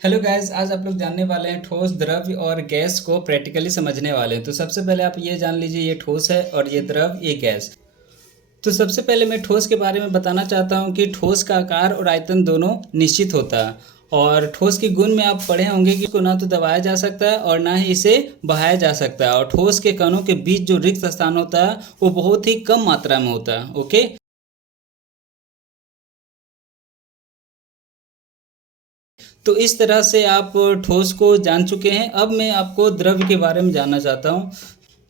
Hello guys, आज आप लोग जानने वाले हैं ठोस, द्रव और गैस को प्रैक्टिकली समझने वाले हैं। तो सबसे पहले आप ये जान लीजिए, ये ठोस है और ये द्रव, ये गैस। तो सबसे पहले मैं ठोस के बारे में बताना चाहता हूँ कि ठोस का आकार और आयतन दोनों निश्चित होता है। और ठोस के गुण में आप पढ़े होंगे कि इसको ना तो दबाया जा सकता है और ना ही इसे बहाया जा सकता है। और ठोस के कणों के बीच जो रिक्त स्थान होता है वो बहुत ही कम मात्रा में होता है। ओके, तो इस तरह से आप ठोस को जान चुके हैं। अब मैं आपको द्रव्य के बारे में जानना चाहता हूँ।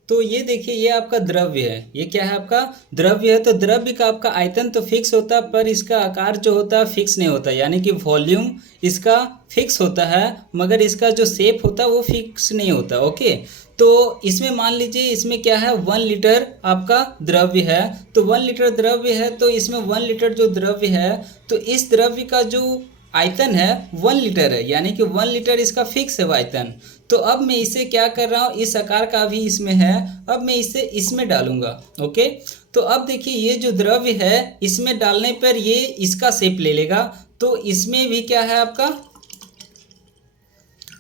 तो ये देखिए, ये आपका द्रव्य है। ये क्या है? आपका द्रव्य है। तो द्रव्य का आपका आयतन तो फिक्स होता है, पर इसका आकार जो होता है फिक्स नहीं होता, यानी कि वॉल्यूम इसका फिक्स होता है, मगर इसका जो शेप होता है वो फिक्स नहीं होता। ओके, तो इसमें मान लीजिए, इसमें क्या है, 1 लीटर आपका द्रव्य है। तो 1 लीटर द्रव्य है, तो इसमें 1 लीटर जो द्रव्य है, तो इस द्रव्य का जो आयतन है 1 लीटर है, यानी कि 1 लीटर इसका फिक्स है आयतन। तो अब मैं इसे क्या कर रहा हूँ, इस आकार का भी इसमें है, अब मैं इसे इसमें डालूंगा। ओके, तो अब देखिए, ये जो द्रव्य है इसमें डालने पर ये इसका शेप ले लेगा। तो इसमें भी क्या है आपका,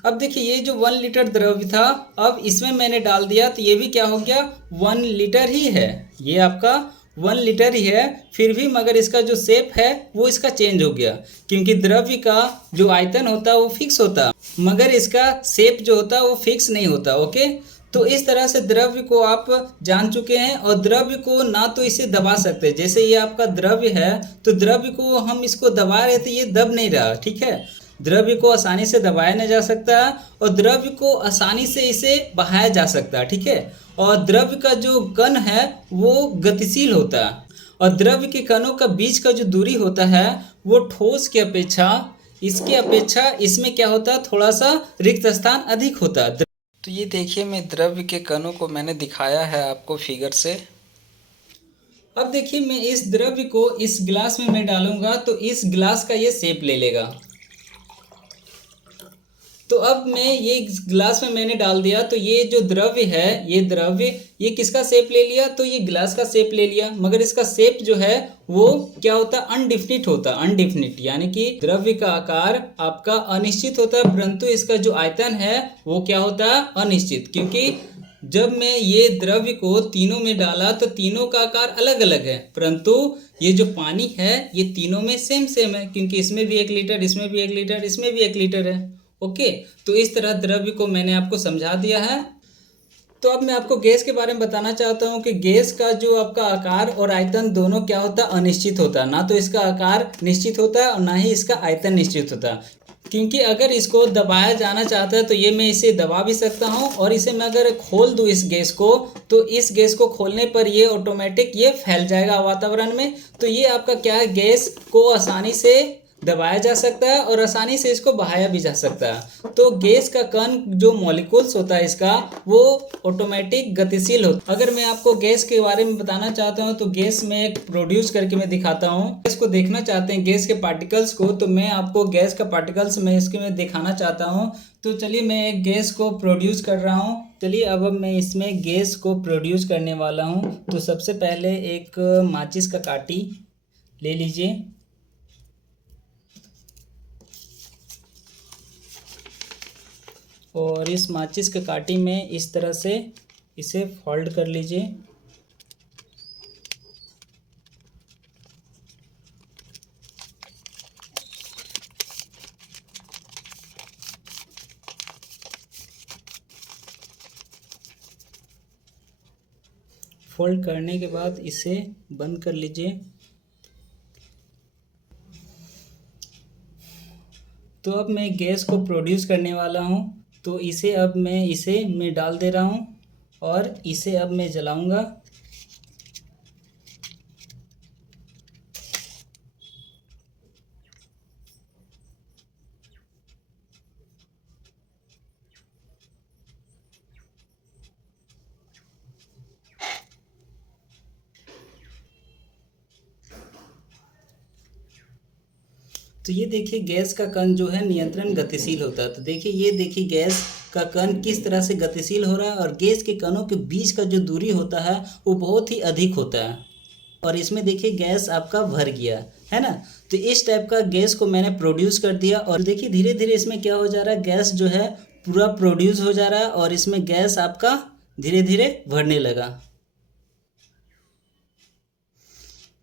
अब देखिए, ये जो 1 लीटर द्रव्य था, अब इसमें मैंने डाल दिया तो ये भी क्या हो गया, 1 लीटर ही है। ये आपका 1 लीटर ही है, फिर भी मगर इसका जो शेप है वो इसका चेंज हो गया, क्योंकि द्रव्य का जो आयतन होता है वो फिक्स होता है, मगर इसका शेप जो होता है वो फिक्स नहीं होता। ओके, तो इस तरह से द्रव्य को आप जान चुके हैं। और द्रव्य को ना तो इसे दबा सकते, जैसे ये आपका द्रव्य है, तो द्रव्य को हम इसको दबा रहे थे, ये दब नहीं रहा। ठीक है, द्रव्य को आसानी से दबाया नहीं जा सकता है और द्रव्य को आसानी से इसे बहाया जा सकता है। ठीक है, और द्रव्य का जो कण है वो गतिशील होता है, और द्रव्य के कणों का बीच का जो दूरी होता है वो ठोस की अपेक्षा, इसके अपेक्षा इसमें क्या होता है, थोड़ा सा रिक्त स्थान अधिक होता है। तो ये देखिए, मैं द्रव्य के कणों को मैंने दिखाया है आपको फिगर से। अब देखिए, मैं इस द्रव्य को इस गिलास में मैं डालूंगा तो इस गिलास का ये शेप ले लेगा। तो अब मैं ये गिलास में मैंने डाल दिया, तो ये जो द्रव्य है, ये द्रव्य ये किसका शेप ले लिया, तो ये गिलास का शेप ले लिया, मगर इसका शेप जो है वो क्या होता है, अनडिफिनिट होता है। अनडिफिनिट यानी कि द्रव्य का आकार आपका अनिश्चित होता है, परंतु इसका जो आयतन है वो क्या होता है, अनिश्चित। क्योंकि जब मैं ये द्रव्य को तीनों में डाला तो तीनों का आकार अलग अलग है, परंतु ये जो पानी है ये तीनों में सेम सेम है, क्योंकि इसमें भी 1 लीटर, इसमें भी 1 लीटर, इसमें भी 1 लीटर है। ओके, तो इस तरह द्रव्य को मैंने आपको समझा दिया है। तो अब मैं आपको गैस के बारे में बताना चाहता हूँ कि गैस का जो आपका आकार और आयतन दोनों क्या होता है, अनिश्चित होता है। ना तो इसका आकार निश्चित होता है और ना ही इसका आयतन निश्चित होता है। क्योंकि अगर इसको दबाया जाना चाहता है तो ये मैं इसे दबा भी सकता हूँ, और इसे मैं अगर खोल दूँ इस गैस को, तो इस गैस को खोलने पर ये ऑटोमेटिक ये फैल जाएगा वातावरण में। तो ये आपका क्या है, गैस को आसानी से दबाया जा सकता है और आसानी से इसको बहाया भी जा सकता है। तो गैस का कण जो मॉलिक्यूल्स होता है इसका, वो ऑटोमेटिक गतिशील होता है। अगर मैं आपको गैस के बारे में बताना चाहता हूँ तो गैस में एक प्रोड्यूस करके मैं दिखाता हूँ। गैस को देखना चाहते हैं, गैस के पार्टिकल्स को, तो मैं आपको गैस का पार्टिकल्स मैं इसके में दिखाना चाहता हूँ। तो चलिए, मैं एक गैस को प्रोड्यूस कर रहा हूँ। चलिए, अब मैं इसमें गैस को प्रोड्यूस करने वाला हूँ। तो सबसे पहले एक माचिस का काटी ले लीजिए, और इस माचिस के काटी में इस तरह से इसे फोल्ड कर लीजिए। फोल्ड करने के बाद इसे बंद कर लीजिए। तो अब मैं गैस को प्रोड्यूस करने वाला हूँ। तो इसे अब मैं डाल दे रहा हूँ और इसे अब मैं जलाऊंगा। तो ये देखिए, गैस का कण जो है नियंत्रण गतिशील होता है। तो देखिए, ये देखिए गैस का कण किस तरह से गतिशील हो रहा है, और गैस के कणों के बीच का जो दूरी होता है वो बहुत ही अधिक होता है। और इसमें देखिए गैस आपका भर गया है ना। तो इस टाइप का गैस को मैंने प्रोड्यूस कर दिया और देखिए धीरे धीरे इसमें क्या हो जा रहा है, गैस जो है पूरा प्रोड्यूस हो जा रहा है और इसमें गैस आपका धीरे धीरे भरने लगा।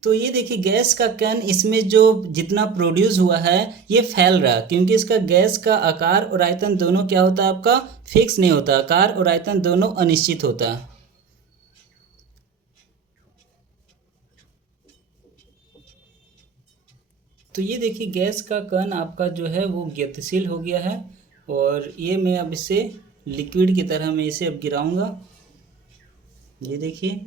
तो ये देखिए गैस का कण इसमें जो जितना प्रोड्यूस हुआ है ये फैल रहा, क्योंकि इसका गैस का आकार और आयतन दोनों क्या होता है आपका फिक्स नहीं होता, आकार और आयतन दोनों अनिश्चित होता है। तो ये देखिए गैस का कण आपका जो है वो गतिशील हो गया है और ये मैं अब इसे लिक्विड की तरह मैं इसे अब गिराऊंगा। ये देखिए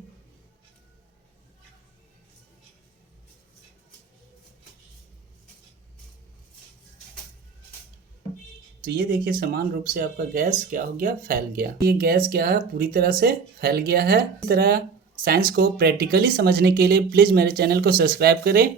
तो ये देखिए समान रूप से आपका गैस क्या हो गया, फैल गया। ये गैस क्या है पूरी तरह से फैल गया है। इस तरह साइंस को प्रैक्टिकली समझने के लिए प्लीज़ मेरे चैनल को सब्सक्राइब करें।